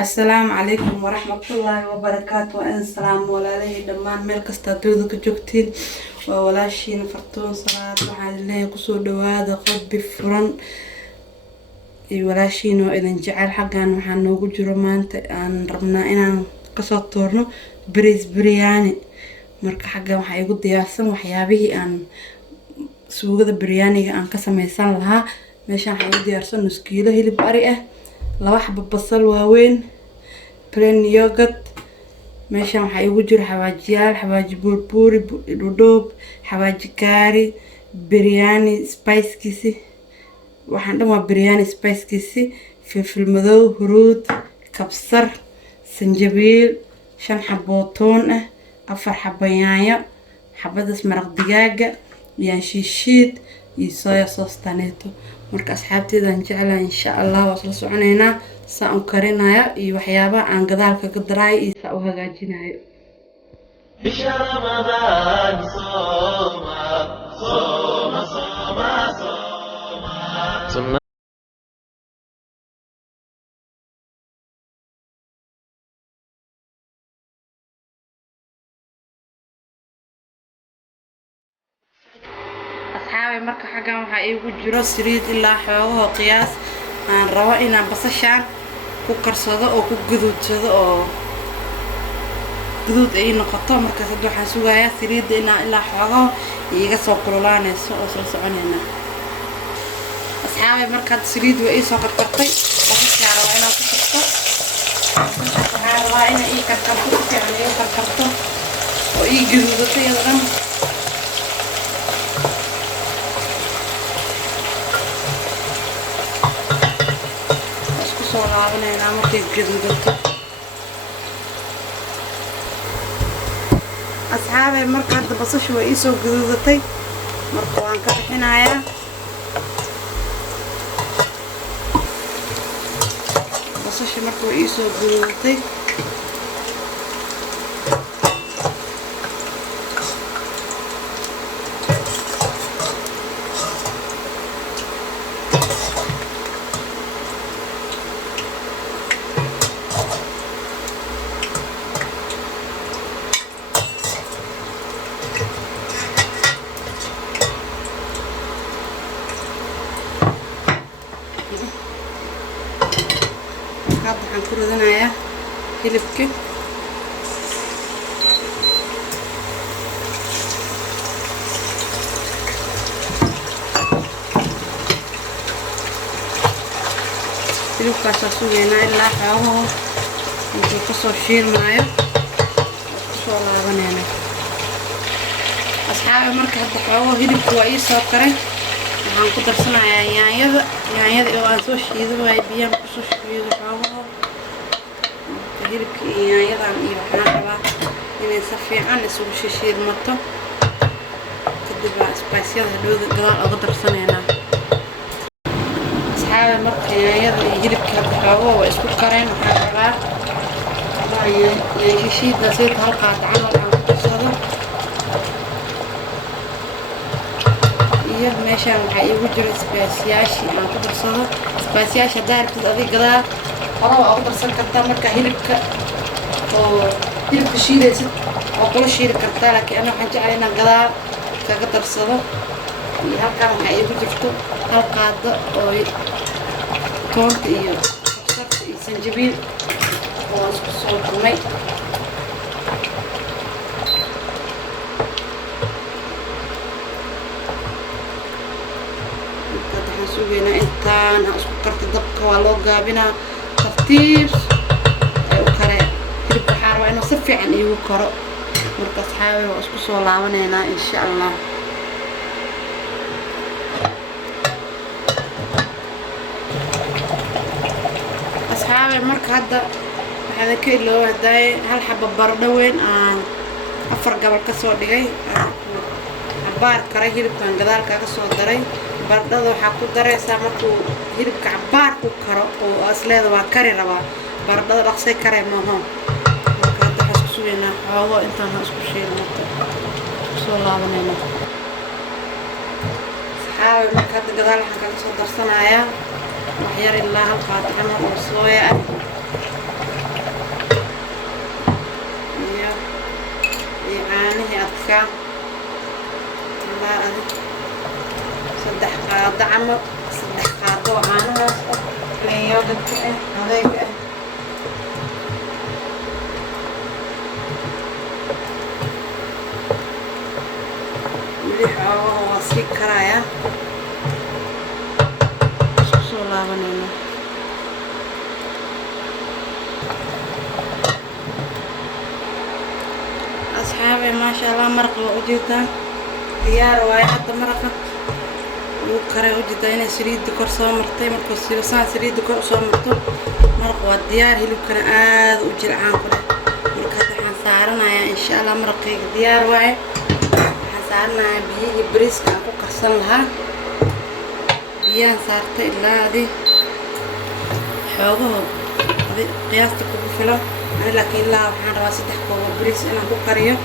السلام عليكم ورحمة الله وبركاته. وإن السلام ولا ليه دمان ميل كستا دودو كجوكتين ولا شين فرتون صلاة وحال الله كسو دوادا قلبي فرن ولا شين وإذن جعل حقان وحان نوغو جرمان aan rabnaa inaan kasoo toorno bariis biryani marka xagga waxa igu diyaarsan waxyaabihii aan suugada biryaniga aan ka samaysan lahaa meeshaan waxa igu diyaarsan nus kiilo hilib ari ah laba xabo basal waaweyn plain yogurt meeshaan waxa igu jira xawaajiyaal xawaaji buurbuuri dhudhoob xawaaji kaari biryani spicekiisi waxaan dhan waa biryani spicekiisi filfil madow huruud kabsar sanjabiil 5 xabo toon ah 4 xabo yaanyo xabadaas maraq digaaga iyo shiishiid iyo soya sauce taneeto marka asxaabteedan jeclaa insha Allah waa la soconeynaa saan u karinayo iyo waxyaabaha aan gadaalka ka daray iyo saan u hagaajinayo bisha Ramadan sooma sunna asxaabi marka xagan waxa igu jiro saliid ilaa xoogo qiyaas aan rabo inaan basashaan ku karsado oo ku guduudsado oo guduud ay noqoto markaas waxaan sugayaa saliidda ilaa xoogo iga soo kululaanayso oo soo soconayna asxaabi marka saliid way soo qarqartay basashaan waa inaan ku karto waxaan rabaa in ay karkarto fiican ay karkarto oo ay guduudato iyadana soo laabanayna markay guduudato asxaabi marka hadda basashu way soo guduudatay marka waan ka bixinayaa basashu marka way soo guduudatay waxaan ku ridanayaa hilibka hilibkaas sugeynaa ilaa xoogo intuu kasoo shiilmaayo kusoo laabanayna asxaabi marka hadda xoogo hilibka waa ii soo karay waxaan ku darsanayaa yaanyada oo aan soo shiido waay biyaan ku soo shiido xoogo hilibka iyo yaanyadan iyo waxaan rabaa inay si fiican isugu shiilmato kadib spice-yada dhowda gadaal uga darsanaynaa asxaabi marka yaanyada iyo hilibka hadda xoogo waa isku kareen waxaan rabaa shiishiidda sida hal qaata camal aan ku darsado meeshaan waxa igu jiro spice-yaashii aan ku darsado spice-yaasha daartid adiga gadaal hore waa ugu darsan kartaa marka hilibka shiidaysid oo kula shiidi kartaa laakiin ana waxaan jeclay inaan gadaal kaga darsado iyo halkaan waxaa igu jirto hal qaado oo toonta iyo kabsarta iyo sanjabiil oo isku soo dumay سوينا إنتان أسكو كرت دبك والله قابنا ترتيب وكره هرب حارة إنه صفي عن إيو كرو مركز حاوي وأسكو صولعونا هنا إن شاء الله أصحابي مركز هذا كيلو هداي هل حبة بردوين أفر قبل كسور دقي عبار كره هرب كان قدار كسور دري bardhada waxaa ku daraysaa markuu hilibka cabaar ku karo oo asleeda waa kari rabaa bardhada dhaqsay karay maaha marka hadda waxaan isku sugaynaa xoogo intaan isku shiilmato soo laabanayna asxaabi marka hadda gadaal waxaan kaga soo darsanayaa wax yar ilaa hal qaad camal oo sooya ah bariiskan ilaa adig 3 qaado camal 3 qaado caanahaas yogurtka adeega milix waa sii karaya isku soo laabanayna asxaabe maasha Allah maraq waa ujeedaan diyaar waaye hadda maraqa wuu karay ujeedaa inay saliid kor soo martay markuu siibasaan saliid kor soo marto maraq waa diyaar hilibkana aad u jilcaan ku leh marka waxaan saaranayaa insha Allah maraqayga diyaar waaye waxaan saaranayaa biyihii bariiska aan ku karsan lahaa biyaan saartay ilaa adi xoogaho adi qiyaasta kugu filan أنا لكن لا وحنا راسي تحكوا بريس أنا بكريه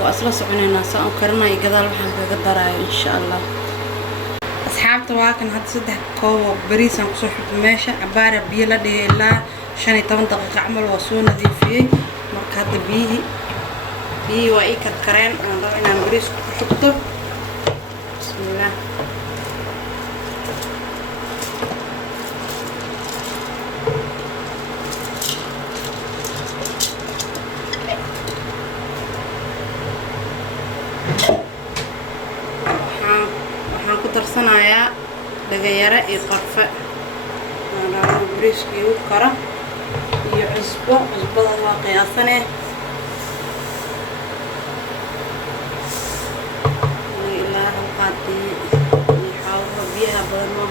وأصلا سبعين ناس أو كرنا يقدر وحنا كقدر إن شاء الله أصحاب تواكن هاد صدق كوا بريس أنا كسوح ماشى عبارة بيلا دي لا عشان يتمن دقيقة عمل وصونا دي فيه مركز بيه وأي كرين أنا رأينا بريس كحطه بسم الله درسنايا دغيره اي قرفه انا بريسكي وكره iyo cusbo cusbada waa qiyaasane ilaa halqaadi xawga biyaha badan ma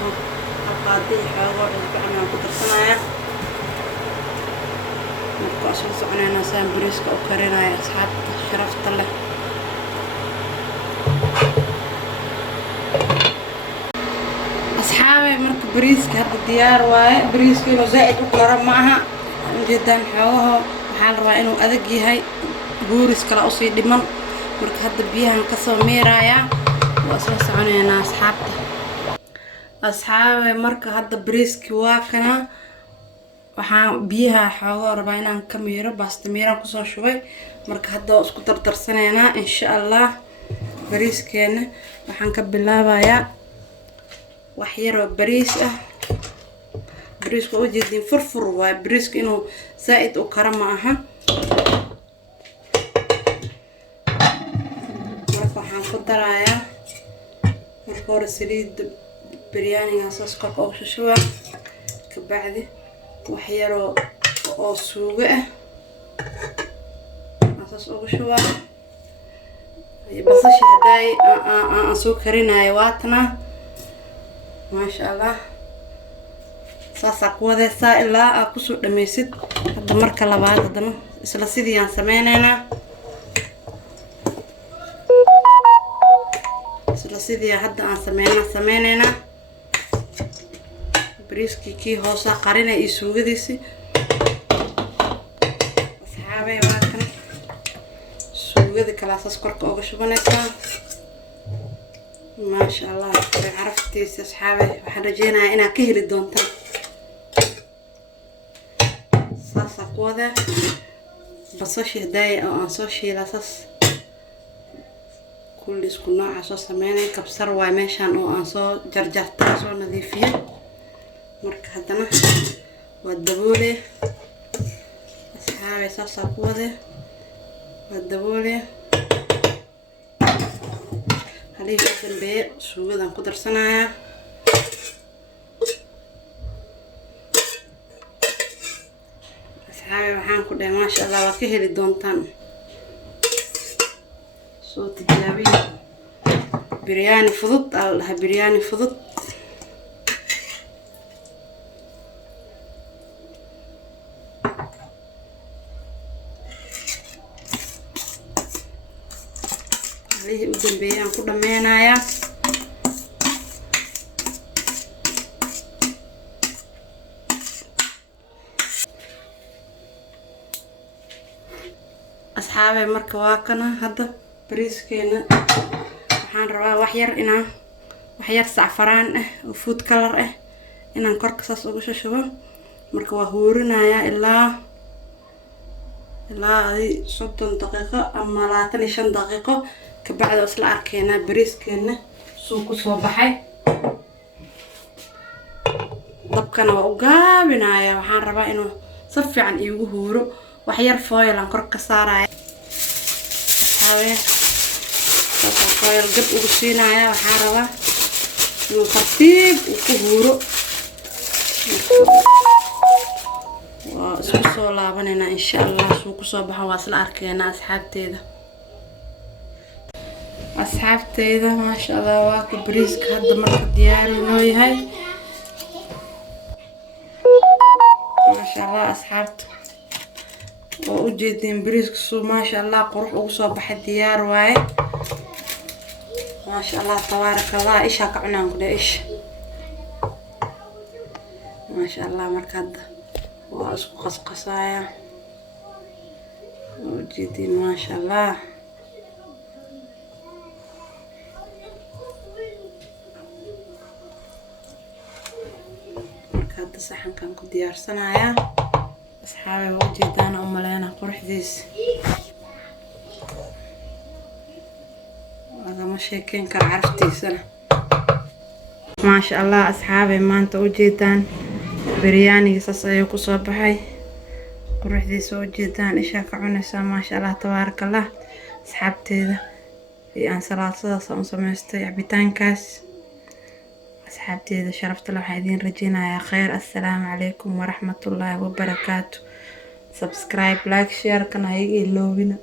halqaadi xawga cusbo aan ku darsanaya marka soo soconayna saan bariiska u karinaya asxaabta sharafta leh أصحابي مركب بريسك هذا الديار واي بريسك إنه زائد وكرم معها جدا حواه حال رأي إنه أذكي هاي بوريس كلا أصيد دمن مركب هذا بيها نقصو ميرايا وأساس عني أنا أصحابي مركب هذا بريسك واكنا وحان بيها حواه ربعنا نكميرا بس تميرا قصو شوي مركب هذا أسكتر ترسنينا إن شاء الله بريسكينا وحان كبلابايا وحيرة بريس بريس وجدين فرفر وبريس إنه زائد وكرم معها مركو حنقدر عيا مركو رسليد برياني هاساس كاك أو شوى كبعدي وحيرة أو سوقة هاساس أو شوى بس هداي سوكرين عيواتنا ما شاء الله ساسك وذا سائلا أكسر دميسد هذا مركل بعد هذا إسلا سيدي عن سميننا إسلا سيدي هذا عن سميننا بريسكي كي هو ساقرنا يسوق ديسي أصحابي واكن سوق ذي كلاسس كرك أو شبنتها ما شاء الله عرفتي أصحابي وحرجينا أنا كهل الدونتا صاصة قوة بصوشي هدايا أو أنصوشي لاساس كل اسكو نوع عصو سميني كبسر وماشان أو أنصو جرجرت عصو نظيفية مرك هدنا والدبولي أصحابي صاصة قوة والدبولي هذه الدنبير سوغدان ku darsanaya asxaabi waxaan ku dhahay ma sha Allah waa ka heli doontaan soo tijaabiyo biryani fudud al biryani fudud هذه الدنبير ku dhameynaya أصحابي مركب واكنا هذا بريسكينا waxaan rabaa wax yar saafraan وفود كلر inaan korka saas ugu shubo marka waa huurinaya ilaa ilaa 30 daqiiqo ama 25 daqiiqo kabacdi isla arkeena bariiskeena suu ku soo baxay. dabkana waa u gaabinaya, waxaan rabaa inuu si fiican iigu huuro. wax yar foil aan kor ka saaraya asxaabe, foil gab ugu siinaya. waxaan rabaa inuu tartiib u ku huuro. waa isku soo laabanayna insha Allah suu ku soo baxo waa isla arkeena asxaabteyda. maasha Allah waa ka bariiska hadda marka diyaar inoo yahay. maasha Allah asxaabta oo u jeedin bariiska suu maasha Allah qurux ugu soo baxay diyaar waaye. maasha Allah tabarakallah. isha ka cunaan ku isha. maasha Allah marka hadda waa isku qasqasaya oo jeedin maasha Allah. hadda saxankan ku diyaarsanaya asxaabe, waa ujeedaan u maleena quruxdiisa lagama sheekeyn karo caraftiisana. maasha Allah asxaabe, maanta ujeedaan biryaaniga saas ayuu ku soo baxay. quruxdiisa ujeedaan isha ka cunaysa maasha Allah tabarakallah asxaabteeda. iyo aan salaatadaas aan samaystay cabitaankaas. asxaabteeda sharafta leh waxaan idin rajeynayaa khayr. assalaamu calaykum waraxmatullaahi wabarakaatu. subscribe, like, share kana iga iloobina.